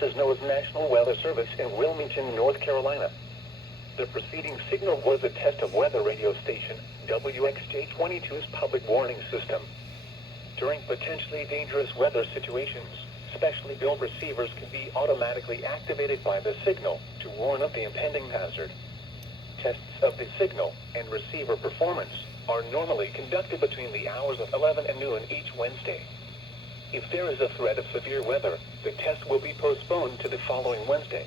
This is NOAA's National Weather Service in Wilmington, North Carolina. The preceding signal was a test of weather radio station WXJ-22's public warning system. During potentially dangerous weather situations, specially built receivers can be automatically activated by the signal to warn of the impending hazard. Tests of the signal and receiver performance are normally conducted between the hours of 11 and noon each Wednesday. If there is a threat of severe weather, the test will be postponed to the following Wednesday.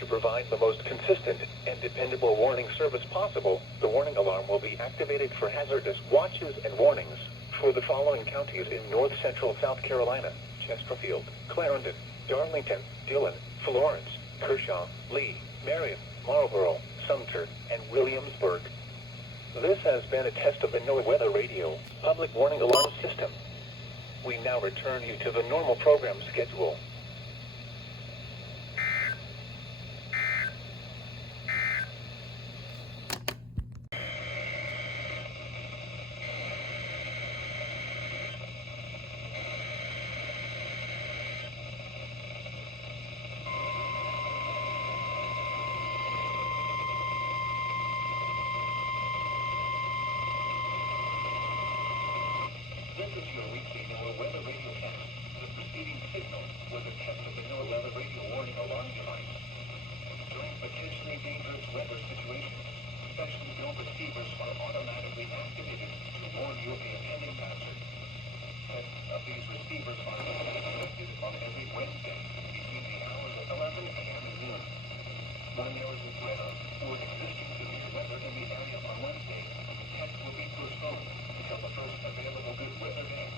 To provide the most consistent and dependable warning service possible, the warning alarm will be activated for hazardous watches and warnings for the following counties in north central South Carolina: Chesterfield, Clarendon, Darlington, Dillon, Florence, Kershaw, Lee, Marion, Marlborough, Sumter, and Williamsburg. This has been a test of the NOAA Weather Radio Public Warning Alarm System. We now return you to the normal program schedule. This is your weekly NOAA Weather Radio test. The preceding signal was a test of the NOAA Weather Radio warning alarm device. During potentially dangerous weather situations, specially built receivers are automatically activated to warn you of the impending hazard. Tests of these receivers are conducted on every Wednesday between the hours of 11 a.m. and noon. When there is a threat of or existing severe weather in the area on Wednesday, the test will be postponed until the first available good weather day.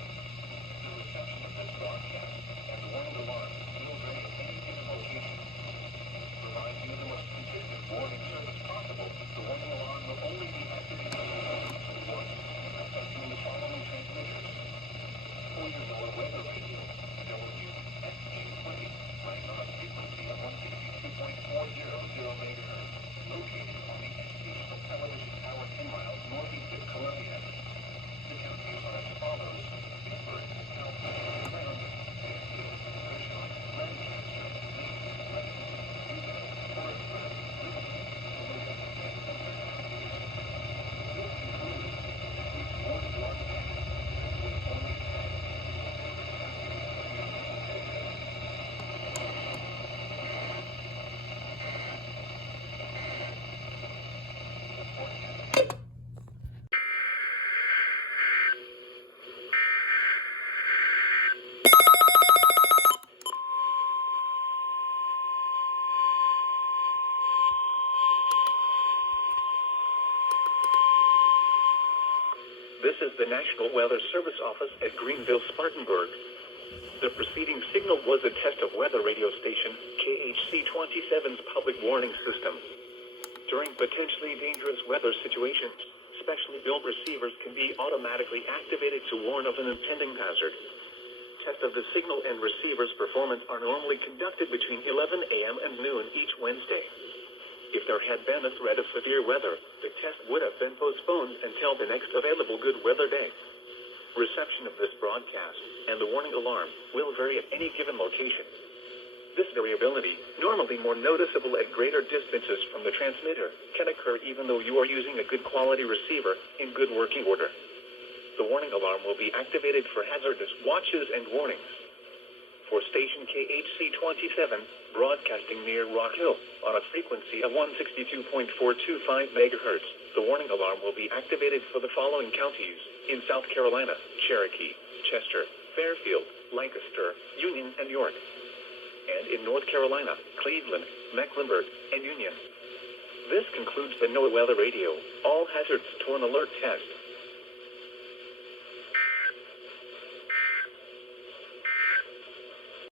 The reception of this broadcast and the warning alarm will vary at any given location. To provide you the most consistent warning service possible, the warning alarm will only be activated once affecting the following transmitters. For your NOAA Weather Radio, WXJ-20, running on a frequency of 162.400 MHz, located on the educational television tower 10 miles northeast of Columbia. The counties are as follows: Pittsburgh, Southfield, Clarendon, Fairfield, Kershaw, Lancaster, Lee, Lexington, Newton, Forestburg, Livingston, Toledo, and Sumter. This concludes this week's warning alarm test. This was only a test. This is the National Weather Service Office at Greenville, Spartanburg. The preceding signal was a test of weather radio station KHC-27's public warning system. During potentially dangerous weather situations, specially built receivers can be automatically activated to warn of an impending hazard. Test of the signal and receiver's performance are normally conducted between 11 a.m. and noon each Wednesday. If there had been a threat of severe weather, the test would have been postponed until the next available good weather day. Reception of this broadcast and the warning alarm will vary at any given location. This variability, normally more noticeable at greater distances from the transmitter, can occur even though you are using a good quality receiver in good working order. The warning alarm will be activated for hazardous watches and warnings. For station KHC-27, broadcasting near Rock Hill on a frequency of 162.425 MHz, the warning alarm will be activated for the following counties in South Carolina: Cherokee, Chester, Fairfield, Lancaster, Union, and York. And in North Carolina, Cleveland, Mecklenburg, and Union. This concludes the NOAA Weather Radio All Hazards Torn Alert test.